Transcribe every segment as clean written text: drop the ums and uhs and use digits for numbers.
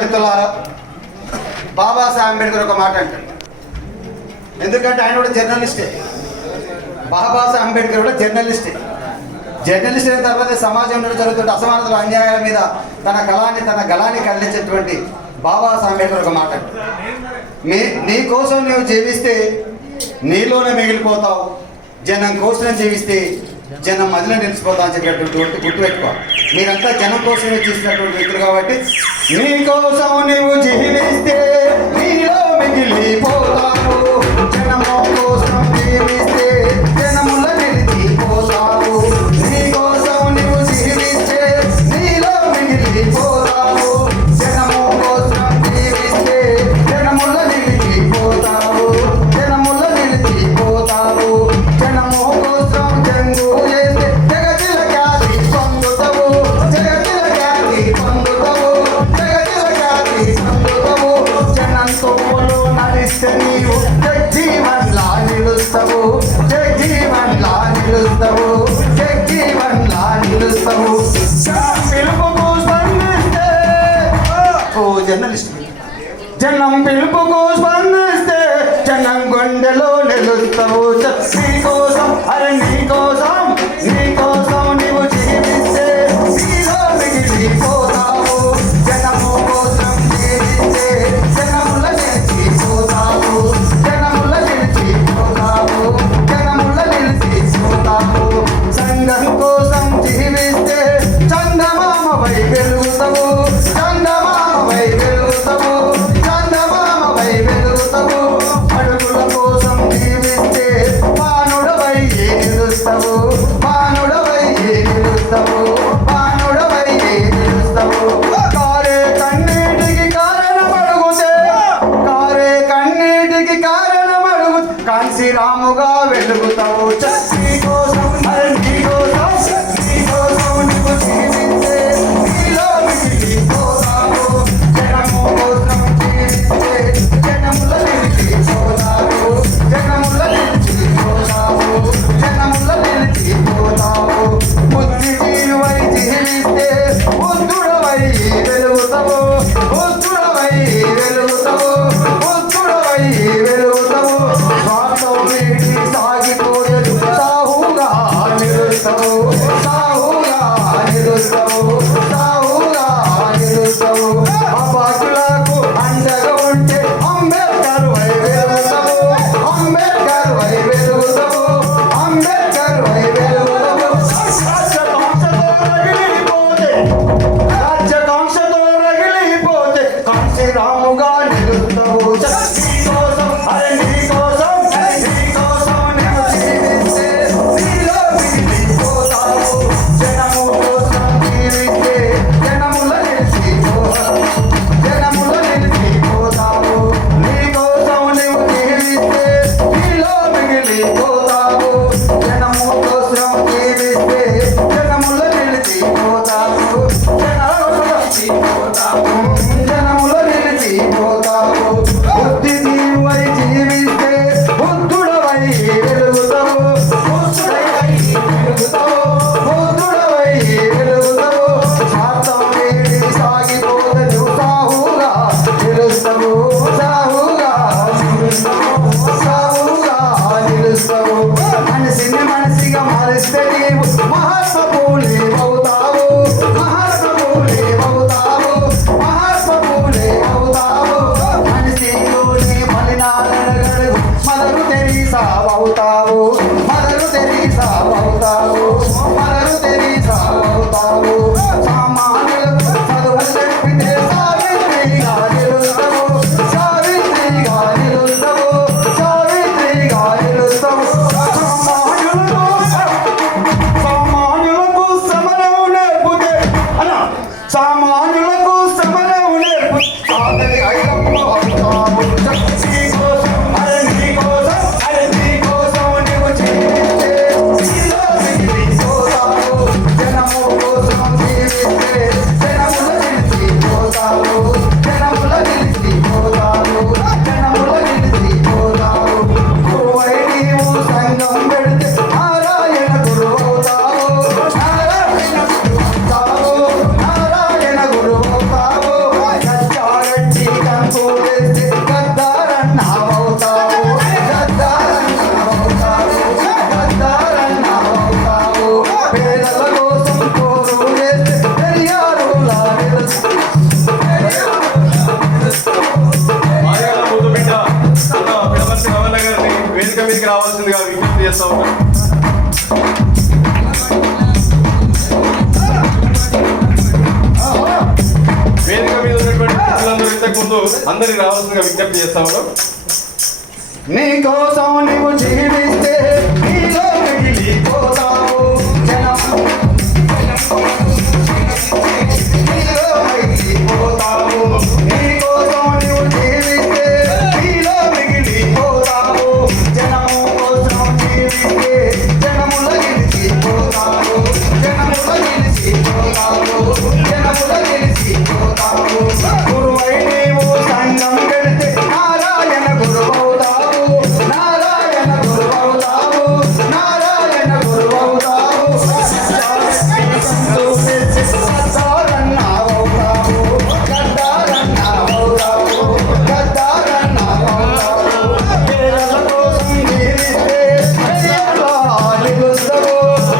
మిత్రులారా, బాబాసాహెబ్ అంబేద్కర్ ఒక మాట అంటాడు. ఎందుకంటే ఆయన కూడా జర్నలిస్టే. బాబాసాహెబ్ అంబేద్కర్ కూడా జర్నలిస్ట్ అయిన తర్వాత సమాజంలో జరుగుతున్న అసమానతల అన్యాయాల మీద తన గళాన్ని కదిలించేటువంటి బాబాసాహెబ్ అంబేద్కర్ ఒక మాట అంటాడు. నీ కోసం నువ్వు జీవిస్తే నీలోనే మిగిలిపోతావు, జనం కోసం జీవిస్తే జనం మధ్యలో నిలిచిపోతా అని చెప్పేటువంటి గుర్తుపెట్టుకోవాలి. మీరంతా జనం కోసమే చేసినటువంటి వ్యక్తులు కాబట్టి నీ కోసం నువ్వు జీవిస్తే నీలో మిగిలిపోతావు, జనము కోసం జీవిస్తే జనముల నిలిచిపోతావు. నీ కోసం నువ్వు జీవిస్తే నీలో మిగిలిపోతావు, జనము కోసం జీవిస్తే జనముల నిలిచిపోతావు, జనముల నిలిచిపోతావు. జనము కోసం జంగు చేస్తే జగతిల ఖ్యాతి పొందుతావు, జగతిల ఖ్యాతి పొందుతావు, జగతిల ఖ్యాతి పొందుతావు. జనంతో నడిస్తే నీవు జగ్జీవన్లా నిలుస్తావు, జగ్జీవన్లా నిలుస్తావు, జగ్జీవన్లా నిలుస్తావు. పిలుపుకు స్పందిస్తే జర్నలిస్ట్ జనం పిలుపుకు స్పందిస్తే జనం గుండెలో నిలుస్తావు. నీకోసం అరే నీకోసం నీవు జీవిస్తే నీలో మిగిలిపోతావు, జనము కోసం జీవిస్తే జనముల నిలిచిపోతావు, జనముల నిలిచిపోతావు, జనముల నిలిచిపోతావు. సంఘం కోసం జీవిస్తే చందమామవై వెలుగుతావు, చందమామవై వెలుగుతావు, చందమామవై వెలుగుతావు. అడుగుల కోసం జీవిస్తే పానుడవై నిలుస్తావు, పానుడవై నిలుస్తావు, పానుడవై నిలుస్తావు. కారే కన్నీటికి కారణమడుగుతే, కారే కన్నీటికి కారణమడుగు కాంశీరాముగా వెలుగుతావు. నీ కోసం అరే నీ కోసం నువ్వు జీవిస్తే నీలో మిగిలిపోతావు, జనము కోసం జీవిస్తే జనముల నిలిచిపోతావు, జనముల నిలిచిపోతావు, జనముల నిలిచిపోతావు. బుద్ధి నీవై అందరికి రావాల్సిందిగా విజ్ఞప్తి చేస్తాము. నీ కోసం నీవు జీవిస్తే నీలో మిగిలిపోతావు జనం, నీలో మిగిలిపోతావు. నీ కోసం నీవు జీవిస్తే నీలో మిగిలిపోతావు. జనము కోసం జీవిస్తే జనముల గెలిచిపోతావు. జనముల గెలిచిపోతావు. జనముల గెలిచిపోతావు. గురువై నీవు సంఘం పెడితే నారాయణ గురువవుతావు. నారాయణ గురువవుతావు. నారాయణ గురువవుతావు. గద్దారన్నావవుతావు. గద్దారన్నావవుతావు. గద్దారన్నావవుతావు. పేదల కోసం జీవిస్తే పెరియర్లా నిలుస్తావు.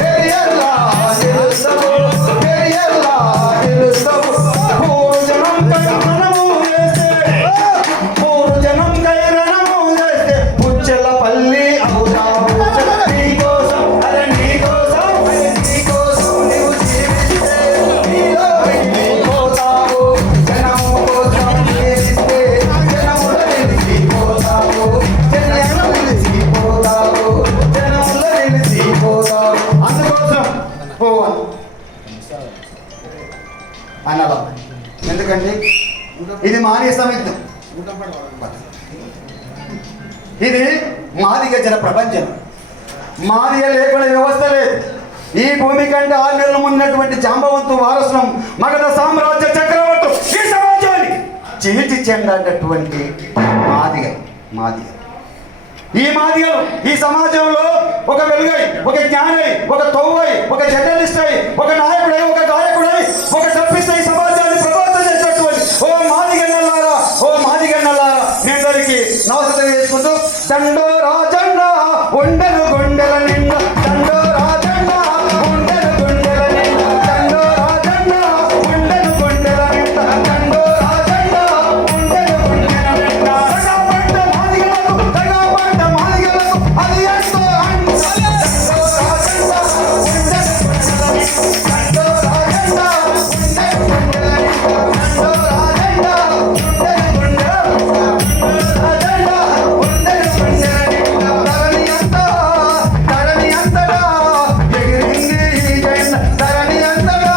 పెరియర్లా నిలుస్తావు. పెరియర్లా నిలుస్తావు. భోజనం కైరణము చేస్తే భోజనం కైరణము చేస్తే పుచ్చల పల్లి అవుతావు. నీకోసం అరే నీకోసం నీకోసం నీవు జీవిస్తే నీలో మిగిలిపోతావు. జనము కోసం జీవిస్తే జనముల నిలిచిపోతావు. జనముల నిలిచిపోతావు. జనముల నిలిచిపోతావు. అందుకోసం పోవాలి అన్నలా. ఎందుకండి ఇది మానవ సమిద్ధం. ఇది మాదిగ జన ప్రపంచం. మాదిగ లేకుండా వ్యవస్థ లేదు. ఈ భూమి కంటే 6 నెలల ముందున్నటువంటి జాంబవంతు వారసులం మగధ సామ్రాజ్య చక్రవర్తులు ఈ సమాజాన్ని చీల్చి చెందటువంటి మాదిగ మాదిగ ఈ మాదిగలు ఈ సమాజంలో ఒక వెలుగై, ఒక జ్ఞానై, ఒక తొవ్వై, ఒక జర్నలిస్ట్ అయి, ఒక నాయకుడై, ఒక గాయకుడై, ఒక డబ్బిస్ట్ ఈ సమాజాన్ని ప్రభావితం చేసినటువంటి ఓ మాదిగన్నలారా, ఓ మాదిగన్నలారా, మీ అందరికీ నమస్కారం చేసుకుంటూ దండోరా జెండా ఉండెను గుండెల నిండా. దండోరా జెండా ఉండెను గుండెల నిండా. దండోరా జెండా ఉండెను గుండెల నిండా. దండోరా జెండా ఉండెను గుండెల నిండా. తగపడ్డ మాదిగలకు, తగపడ్డ మాదిగలకు అది ఎంతో అండ. దండోరా జెండా ఉండెను గుండెల నిండా. దండోరా జెండా ఉండెను గుండెల నిండా. దండోరా జెండా ఉండెను గుండెల నిండా. దండోరా జెండా ఉండెను గుండెల నిండా. ధరణి అంతటా ఎగిరింది ఈ జెండా. ధరణి అంతటా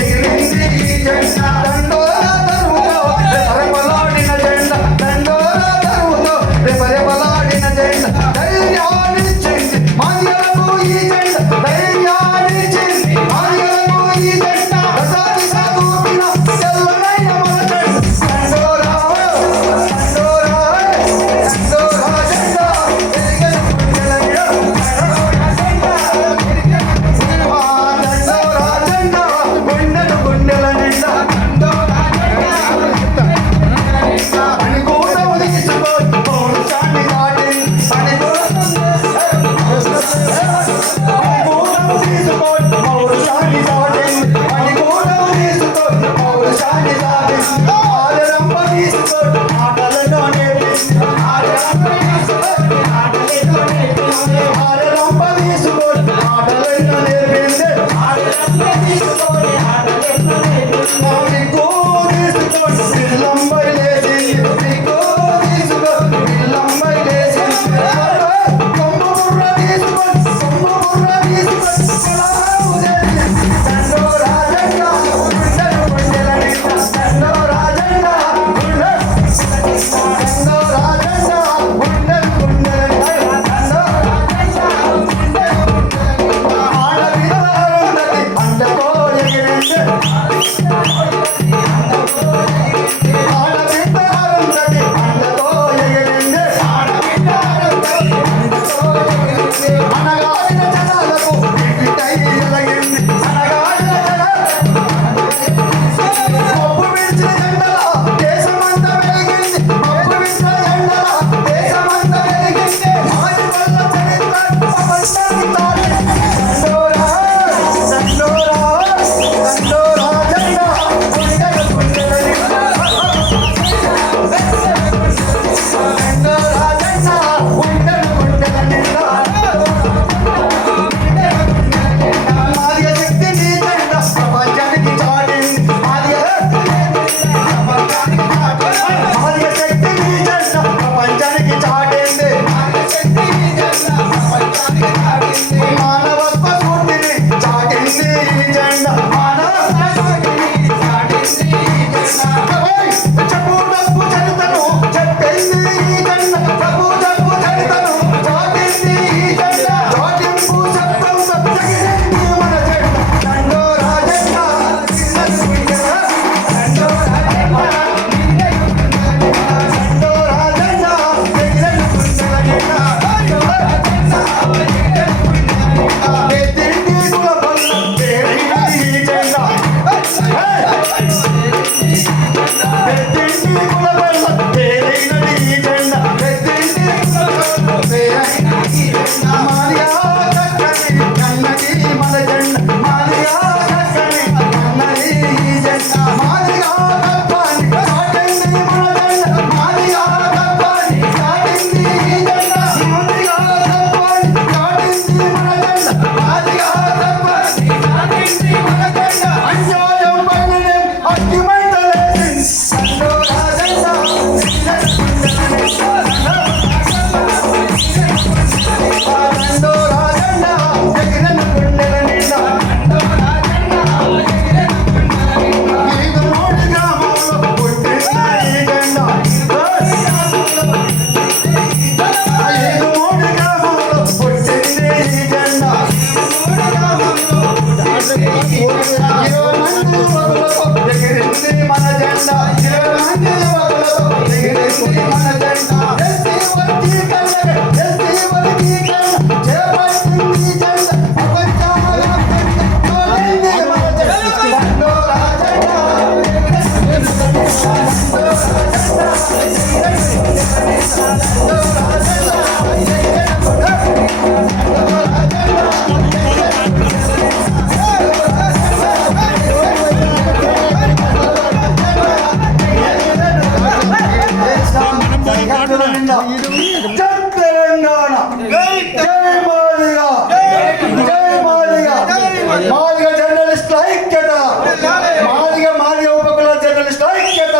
ఎగిరింది ఈ జెండా. దండోరా దరువుతో రెపరెపలాడిన జెండా. దండోరా దరువుతో రెపరెపలాడిన జెండా. ధైర్యాన్నిచ్చింది మాదిగలకు ఈ జెండా. ధైర్యాన్నిచ్చింది మాదిగలకు ఈ జెండా. ప్రసాది సాగుపిన తెల్లనైన మన జెండా. దండోరా దండోరా దండోరా జెండా ఎరిగెను గుండెల నిండా. దండోరా జెండా ఎరిగెను దండోరా జెండా ఉండెను గుండెల నిండా. దండోరా జెండా అణిగూటము తీసుకొని పౌరుషాన్ని దాటింది. అణిగూటము తీసుకొని పౌరుషాన్ని దాటింది. అణిగూటము తీసుకొని పౌరుషాన్ని దాటింది. ఆడరంప తీసుకొని ఆటలలో నేర్పింది. ఆడరంప తీసుకొని ఆటలలో నేర్పింది. ఆడరంప తీసుకొని ఆటలలో నేర్పింది. ఆడరంప తీసుకొని ఆటలలో నేర్పింది. నీకు తీసుకొని పిల్లంబై లేచింది. నీకు తీసుకొని పిల్లంబై లేచింది. కొమ్ము బుర్ర తీసుకొని కొమ్ము బుర్ర తీసుకొని పొలాలు చేసింది. దండోరా జెండా ఉండెను గుండెల నిండా. దండోరా జెండా ఉండెను దండోరా జెండా ఉండెను గుండెల నిండా. దండోరా జెండా ఉండెను గుండెల నిండా. ఆడపిల్ల అరుంధతి అండ జెండా 20 మంది యువకులతో ఎగిరింది మన జెండా ఎస్సీ వర్గీకరణ చేపట్టింది జెండా ప్రపంచవ్యాప్తంగా తోలింది మన జెండా దండోరా జై తెలంగాణ జై మాదిగ జై మాదిగ మాదిగ జర్నలిస్ట్ ఐక్యత మాదిగ ఉపకుల జర్నలిస్ట్ ఐక్యత